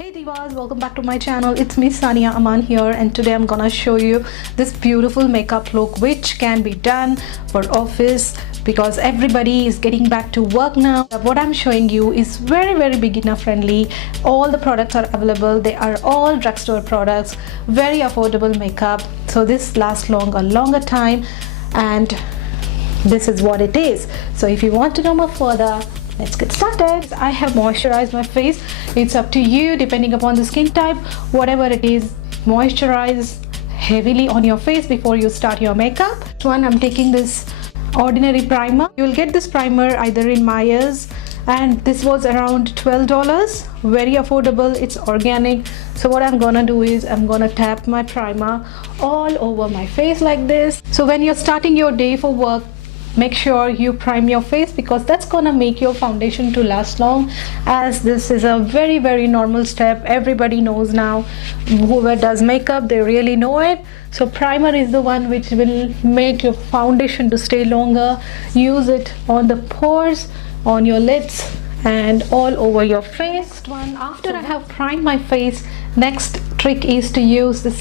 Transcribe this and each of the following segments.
Hey divas, welcome back to my channel. It's me Sania Aman here, and today I'm gonna show you this beautiful makeup look which can be done for office because everybody is getting back to work now. What I'm showing you is very beginner friendly. All the products are available. They are all drugstore products, very affordable makeup, so this lasts a longer time, and this is what it is. So if you want to know more further, let's get started. I have moisturized my face. It's up to you depending upon the skin type. Whatever it is, moisturize heavily on your face before you start your makeup. One, I'm taking this ordinary primer. You'll get this primer either in Myers, and this was around $12. Very affordable. It's organic. So what I'm gonna do is I'm gonna tap my primer all over my face like this. So when you're starting your day for work, make sure you prime your face because that's gonna make your foundation to last long, as this is a very normal step. Everybody knows now. Whoever does makeup, they really know it. So primer is the one which will make your foundation to stay longer. Use it on the pores, on your lids, and all over your face. One, after I have primed my face, next trick is to use the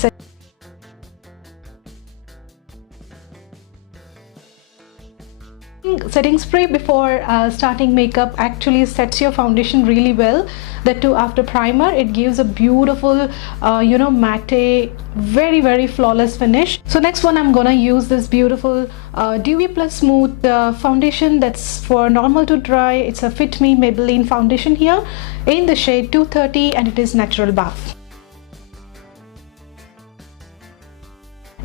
setting spray before starting makeup. Actually sets your foundation really well. That too, after primer, it gives a beautiful matte, very flawless finish. So next one, I'm gonna use this beautiful Dewy plus smooth foundation. That's for normal to dry. It's a Fit Me Maybelline foundation here in the shade 230, and it is natural buff.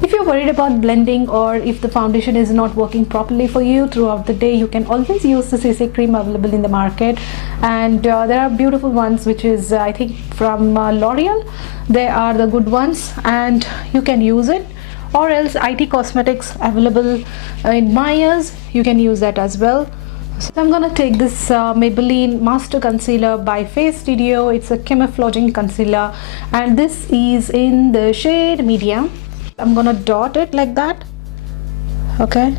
If you're worried about blending, or if the foundation is not working properly for you throughout the day, you can always use the CC cream available in the market, and there are beautiful ones which is I think from L'Oreal. They are the good ones, and you can use it, or else IT Cosmetics available in Myers, you can use that as well. So I'm gonna take this Maybelline Master Concealer by Face Studio. It's a camouflaging concealer, and this is in the shade medium. I'm gonna dot it like that. Okay,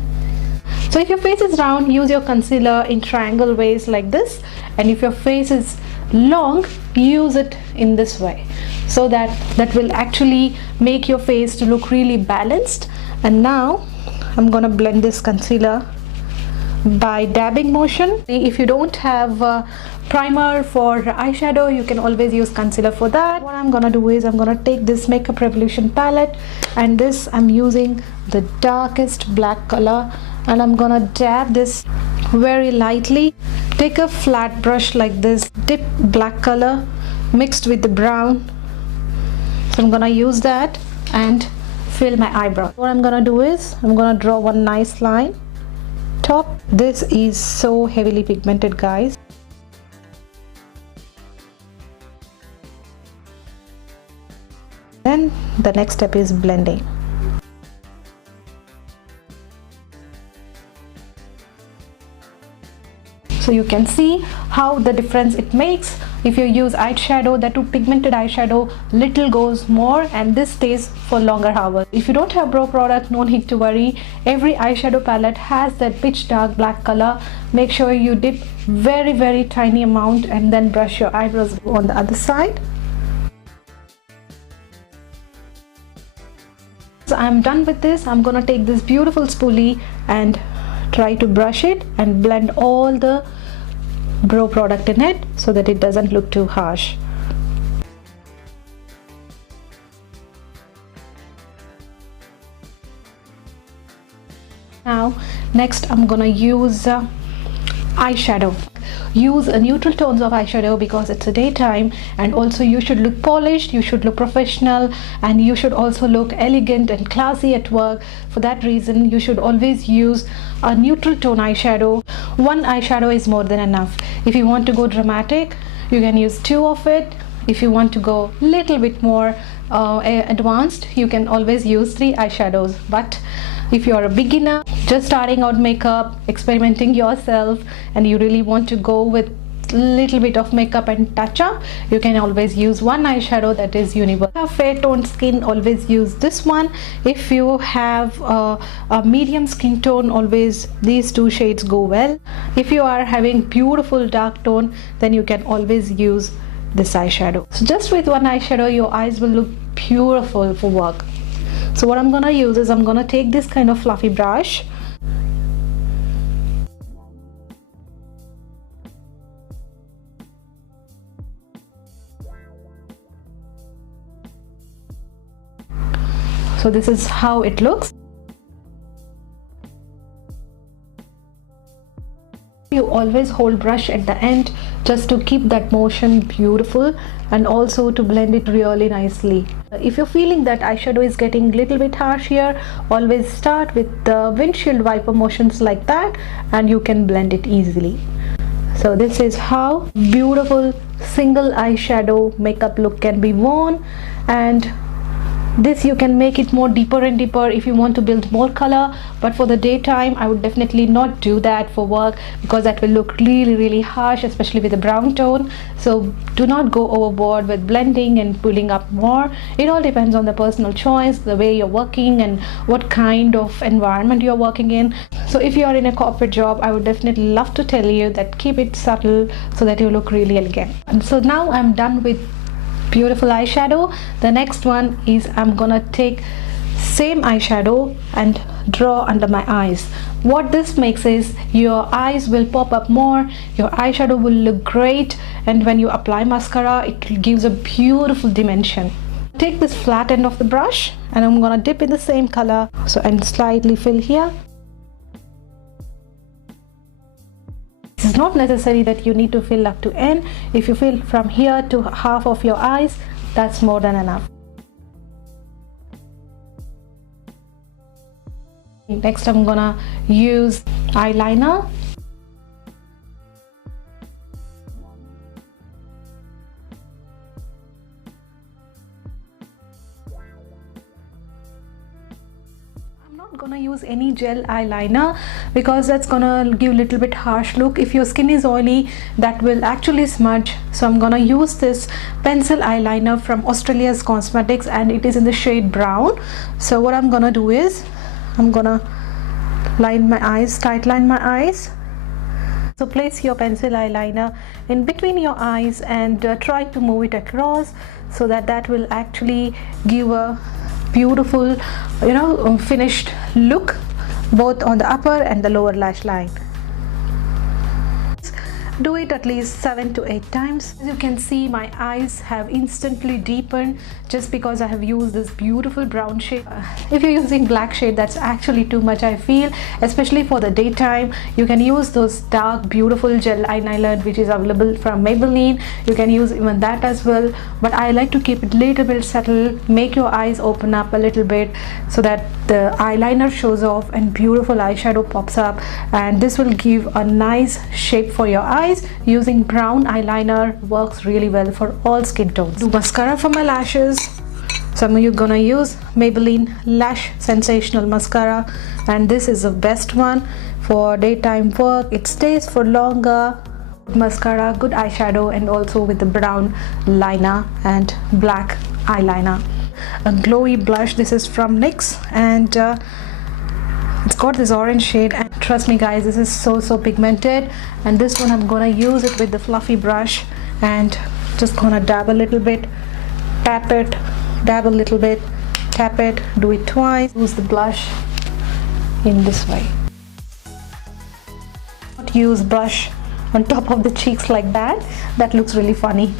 so if your face is round, use your concealer in triangle ways like this, and if your face is long, use it in this way, so that will actually make your face to look really balanced. And now I'm gonna blend this concealer by dabbing motion. If you don't have primer for eyeshadow, you can always use concealer for that. What I'm gonna do is I'm gonna take this Makeup Revolution palette, and this I'm using the darkest black color, and I'm gonna dab this very lightly. Take a flat brush like this, dip black color mixed with the brown. So I'm gonna use that and fill my eyebrow. What I'm gonna do is I'm gonna draw one nice line top. This is so heavily pigmented, guys. Then the next step is blending. So you can see how the difference it makes. If you use eyeshadow, that too pigmented eyeshadow, little goes more, and this stays for longer hours. If you don't have brow product, no need to worry. Every eyeshadow palette has that pitch dark black color. Make sure you dip very tiny amount, and then brush your eyebrows on the other side. So I'm done with this. I'm gonna take this beautiful spoolie and try to brush it and blend all the brow product in it so that it doesn't look too harsh. Now next I'm gonna use eyeshadow. Use a neutral tones of eyeshadow because it's a daytime, and also you should look polished, you should look professional, and you should also look elegant and classy at work. For that reason, you should always use a neutral tone eyeshadow. One eyeshadow is more than enough. If you want to go dramatic, you can use two of it. If you want to go little bit more advanced, you can always use three eyeshadows. But if you are a beginner, just starting out makeup, experimenting yourself, and you really want to go with little bit of makeup and touch up, you can always use one eyeshadow that is universal. If you have fair toned skin, always use this one. If you have a medium skin tone, always these two shades go well. If you are having beautiful dark tone, then you can always use this eyeshadow. So just with one eyeshadow your eyes will look beautiful for work. So what I'm gonna use is I'm gonna take this kind of fluffy brush. So this is how it looks. You always hold brush at the end just to keep that motion beautiful and also to blend it really nicely. If you're feeling that eyeshadow is getting a little bit harsh here, always start with the windshield wiper motions like that and you can blend it easily. So this is how beautiful single eyeshadow makeup look can be worn, and this you can make it more deeper and deeper if you want to build more color, but for the daytime I would definitely not do that for work because that will look really harsh, especially with the brown tone. So do not go overboard with blending and pulling up more. It all depends on the personal choice, the way you're working and what kind of environment you're working in. So if you are in a corporate job, I would definitely love to tell you that keep it subtle so that you look really elegant. And so now I'm done with beautiful eyeshadow. The next one is I'm gonna take same eyeshadow and draw under my eyes. What this makes is your eyes will pop up more, your eyeshadow will look great, and when you apply mascara it gives a beautiful dimension. Take this flat end of the brush and I'm gonna dip in the same color and slightly fill here. It's not necessary that you need to fill up to end. If you fill from here to half of your eyes, that's more than enough. Next I'm gonna use eyeliner. Gonna use any gel eyeliner because that's gonna give a little bit harsh look. If your skin is oily, that will actually smudge. So I'm gonna use this pencil eyeliner from Australia's Cosmetics and it is in the shade brown. So what I'm gonna do is I'm gonna line my eyes, tight line my eyes. So place your pencil eyeliner in between your eyes and try to move it across so that will actually give a beautiful finished look both on the upper and the lower lash line. Do it at least 7 to 8 times. As you can see, my eyes have instantly deepened just because I have used this beautiful brown shade. If you're using black shade, that's actually too much, I feel, especially for the daytime. You can use those dark beautiful gel eyeliner which is available from Maybelline. You can use even that as well, but I like to keep it a little bit subtle, make your eyes open up a little bit so that the eyeliner shows off and beautiful eyeshadow pops up, and this will give a nice shape for your eyes. Using brown eyeliner works really well for all skin tones. Do mascara for my lashes. So I'm gonna use Maybelline Lash Sensational Mascara, and this is the best one for daytime work. It stays for longer. Mascara, good eyeshadow, and also with the brown liner and black eyeliner. A glowy blush, this is from NYX, and it's got this orange shade, and trust me guys, this is so pigmented. And this one I'm gonna use it with the fluffy brush and just gonna dab a little bit, tap it, dab a little bit, tap it, do it twice. Use the blush in this way. Don't use blush on top of the cheeks like that. That looks really funny.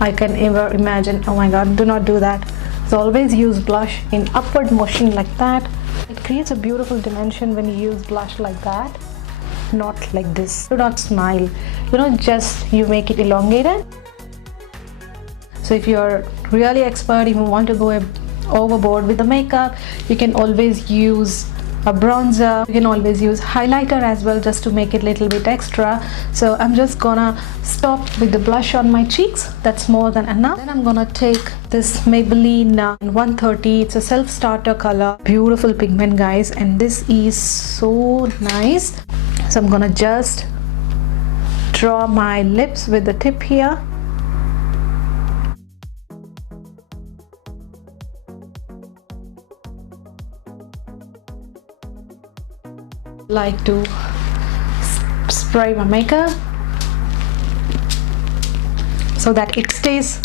I can ever imagine. Oh my god, do not do that. So always use blush in upward motion like that. It creates a beautiful dimension when you use blush like that, not like this. Do not smile, just you make it elongated. So if you're really expert, if you want to go overboard with the makeup, you can always use a bronzer. You can always use highlighter as well, just to make it a little bit extra. So I'm just gonna stop with the blush on my cheeks. That's more than enough. Then I'm gonna take this Maybelline 130. It's a self-starter color. Beautiful pigment, guys, and this is so nice. So I'm gonna just draw my lips with the tip here. Like to spray my makeup. so that it stays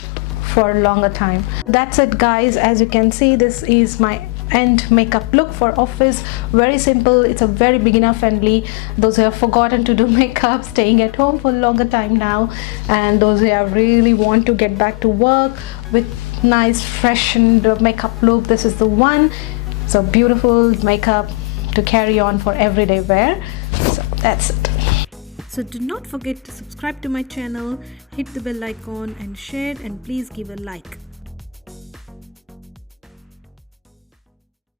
for a longer time. That's it guys. As you can see, this is my end makeup look for office. Very simple. It's a very beginner friendly. Those who have forgotten to do makeup, staying at home for a longer time now, and those who have really want to get back to work with nice freshened makeup look, this is the one. So beautiful makeup to carry on for everyday wear. So that's it. So do not forget to subscribe to my channel, hit the bell icon and share, and please give a like.